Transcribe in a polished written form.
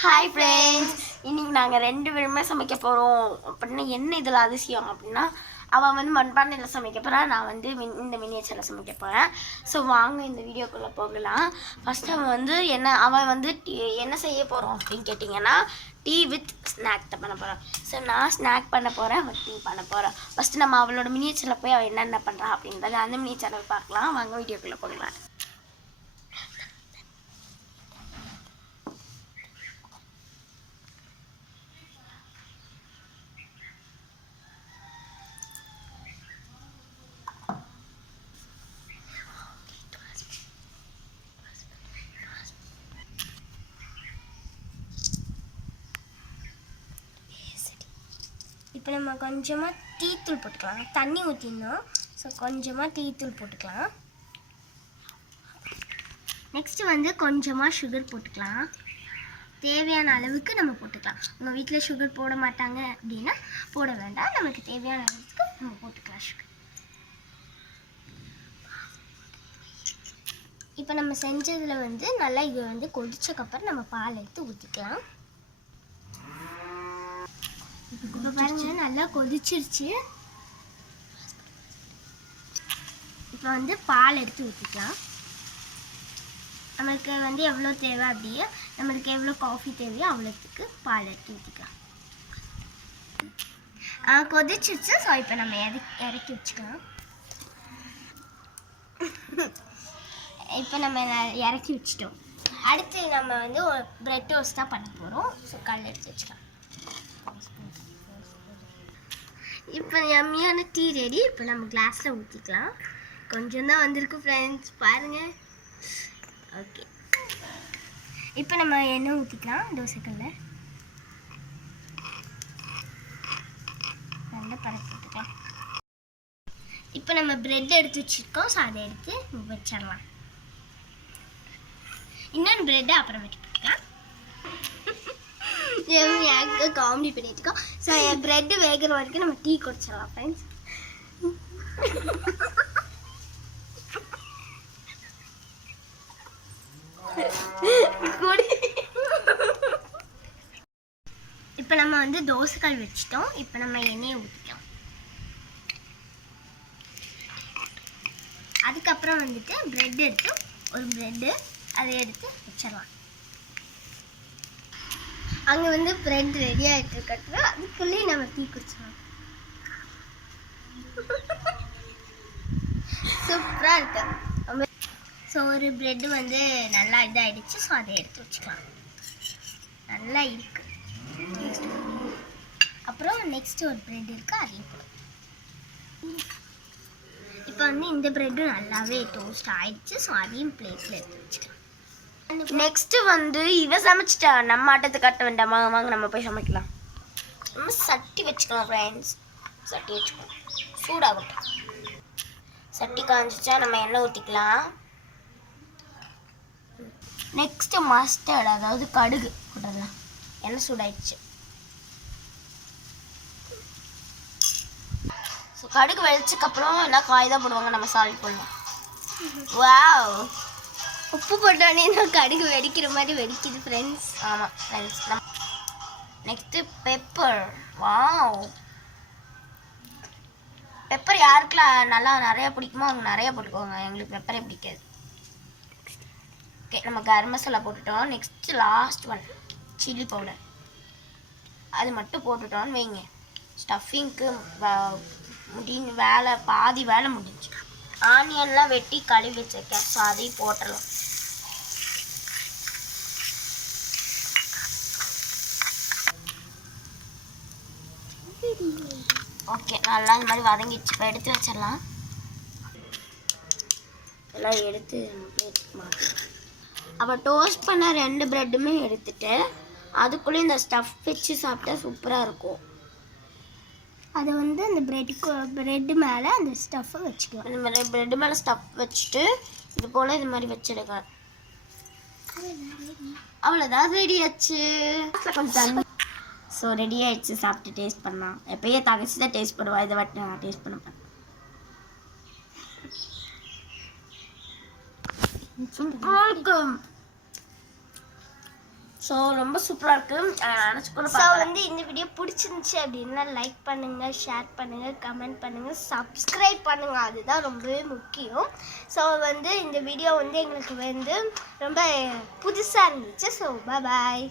Hi friends, இன்னைக்கு நாங்கள் 2 பேருமே சமைக்க போகிறோம். அப்படின்னா என்ன இதில் அதிசயம் அப்படின்னா, அவள் வந்து மண்பானையில் சமைக்க போகிறா, நான் வந்து இந்த மினியேச்சரில் சமைக்க போகிறேன். ஸோ வாங்க இந்த வீடியோக்குள்ளே போகலாம். ஃபஸ்ட்டு அவள் வந்து என்ன செய்ய போகிறோம் அப்படின்னு கேட்டிங்கன்னா, டீ வித் ஸ்நாக் தான் பண்ண போகிறோம். ஸோ நான் ஸ்நாக் பண்ண போகிறேன், அவள் டீ பண்ண போகிறேன். ஃபஸ்ட்டு நம்ம அவளோட மினியேச்சரில் போய் அவள் என்னென்ன பண்ணுறா அப்படின்றத அந்த மினியேச்சரில் பார்க்கலாம். வாங்க வீடியோக்குள்ளே போகலாம். இப்போ நம்ம கொஞ்சமாக டீத்தூள் போட்டுக்கலாம். தண்ணி ஊற்றிடணும். ஸோ கொஞ்சமாக டீத்தூள் போட்டுக்கலாம். நெக்ஸ்ட்டு வந்து கொஞ்சமாக சுகர் போட்டுக்கலாம். தேவையான அளவுக்கு நம்ம போட்டுக்கலாம். உங்கள் வீட்டில் சுகர் போட மாட்டாங்க அப்படின்னா போட வேண்டாம். நமக்கு தேவையான அளவுக்கு நம்ம போட்டுக்கலாம் சுகர். இப்போ நம்ம செஞ்சதில் வந்து நல்லா இது வந்து கொதிச்சக்கப்புறம் நம்ம பால் எடுத்து ஊற்றிக்கலாம். இப்போ பாருங்க நல்லா கொதிச்சிருச்சு. இப்போ வந்து பால் எடுத்து ஊற்றிக்கலாம். நம்மளுக்கு வந்து எவ்வளோ தேவை அப்படியே நம்மளுக்கு எவ்வளோ காஃபி தேவையோ அவ்வளோத்துக்கு பால் எடுத்து ஊற்றிக்கலாம். கொதிச்சிருச்சு. ஸோ இப்போ நம்ம இறக்கி வச்சுக்கலாம். இப்போ நம்ம இறக்கி வச்சிட்டோம். அடுத்து நம்ம வந்து ஒரு பிரெட் டோஸ்ட் தான் பண்ண போகிறோம். ஸோ கல் எடுத்து வச்சுக்கலாம். இப்போ யம்மியான டீ ரெடி. இப்போ நம்ம கிளாஸில் ஊற்றிக்கலாம். கொஞ்சம் தான் வந்திருக்கு ஃப்ரெண்ட்ஸ், பாருங்கள். ஓகே, இப்போ நம்ம எண்ணெய் ஊற்றிக்கலாம். தோசைக்கல்ல நல்லா பரப்பி விட்டுக்கலாம். இப்போ நம்ம பிரெட் எடுத்து வச்சுருக்கோம். ஸோ அதை எடுத்து வச்சிடலாம். இன்னொன்று பிரெட்டை அப்புறம் வச்சு போட்டுக்கலாம். காமெடி பண்ணிட்டு இருக்கோம். ஸோ என் பிரெட் வேகிற வரைக்கும் நம்ம டீ குடிச்சிடலாம் ஃப்ரெண்ட்ஸ். இப்போ நம்ம வந்து தோசைக்கல் வச்சுட்டோம். இப்போ நம்ம எண்ணெயை ஊற்றிக்கலாம். அதுக்கப்புறம் வந்துட்டு பிரெட் எடுத்து ஒரு பிரெட்டு அதை எடுத்து வச்சிடலாம். அங்கே வந்து பிரெட் ரெடி ஆகிட்டு இருக்கட்டும். அதுக்குள்ளேயே நம்ம டீ குடிச்சிடலாம். சூப்பராக இருக்கு. ஸோ ஒரு பிரெட்டு வந்து நல்லா இதாகிடுச்சு. ஸோ அதை எடுத்து வச்சுக்கலாம். நல்லா இருக்கு. அப்புறம் நெக்ஸ்ட்டு ஒரு பிரெட் இருக்குது, அதையும் போடும். இப்போ வந்து இந்த பிரெட்டும் நல்லாவே டோஸ்ட் ஆகிடுச்சு. ஸோ அதையும் பிளேட்டில் எடுத்து வச்சுக்கலாம். நெக்ஸ்ட்டு வந்து இவ சமைச்சிட்டா, நம்ம ஆட்டத்தை கட்ட வேண்டாமா? வாங்க நம்ம போய் சமைக்கலாம். நம்ம சட்டி வச்சுக்கலாம் ஃப்ரெண்ட்ஸ். சட்டி வச்சுக்கலாம், சூடாகட்டும். சட்டி காஞ்சிச்சா நம்ம எண்ணெய் ஊற்றிக்கலாம். நெக்ஸ்ட்டு மஸ்டர்ட், அதாவது கடுகு போட்டுடலாம். எண்ணெய் சூடாயிடுச்சு. ஸோ கடுகு வெடிச்சக்கப்புறம் எல்லாம் காய் தான் போடுவாங்க, நம்ம சால்ட் போடலாம். வாவ், உப்பு போட்டோன்னே தான் கடுகு வெடிக்கிற மாதிரி வெடிக்குது ஃப்ரெண்ட்ஸ். ஆமாம் friends. Next pepper. Wow, pepper யாருக்கெல்லாம் நல்லா நிறையா பிடிக்குமோ அவங்க நிறையா போட்டுக்கோங்க. எங்களுக்கு பெப்பரே பிடிக்காது. ஓகே, நம்ம கரம் மசாலா போட்டுட்டோம். Next last one chilli powder. அது மட்டும் போட்டுட்டோன்னு வைங்க, ஸ்டஃபிங்க்கு பாதி வேலை முடிஞ்சு. ஆனியன்லாம் வெட்டி கழுவி வச்சிருக்கேன். ஸோ அதையும் போட்டலாம். ஓகே, நல்லா இந்த மாதிரி வதங்கிடுச்சு. இப்போ எடுத்து வச்சிடலாம். எல்லாம் எடுத்து மாற்றலாம். அப்போ டோஸ்ட் பண்ண 2 ப்ரெட்டுமே எடுத்துட்டு அதுக்குள்ளேயும் இந்த ஸ்டஃப் வச்சு சாப்பிட்டா சூப்பராக இருக்கும். அதை வந்து அந்த ப்ரெட்டு மேலே அந்த ஸ்டஃப்பை வச்சுக்கலாம். இந்த மாதிரி ப்ரெட்டு மேலே ஸ்டஃப் வச்சுட்டு இது போல் இது மாதிரி வச்சிடுங்க. அவ்வளோதான், ரெடி ஆச்சு. கொஞ்சம் ஸோ ரெடி ஆகிடுச்சு. சாப்பிட்டு டேஸ்ட் பண்ணலாம். எப்பயே தகச்சி தான் டேஸ்ட் பண்ணுவா. இதை வாட்டி நான் டேஸ்ட் பண்ண சூப்பராக இருக்கும். ஸோ ரொம்ப சூப்பராக இருக்குது. நினச்சி கூட ஸோ வந்து இந்த வீடியோ பிடிச்சிருந்துச்சு அப்படின்னா லைக் பண்ணுங்கள், ஷேர் பண்ணுங்கள், கமெண்ட் பண்ணுங்கள், சப்ஸ்கிரைப் பண்ணுங்கள். அதுதான் ரொம்பவே முக்கியம். ஸோ வந்து இந்த வீடியோ வந்து எங்களுக்கு வந்து ரொம்ப புதுசாக இருந்துச்சு. So bye.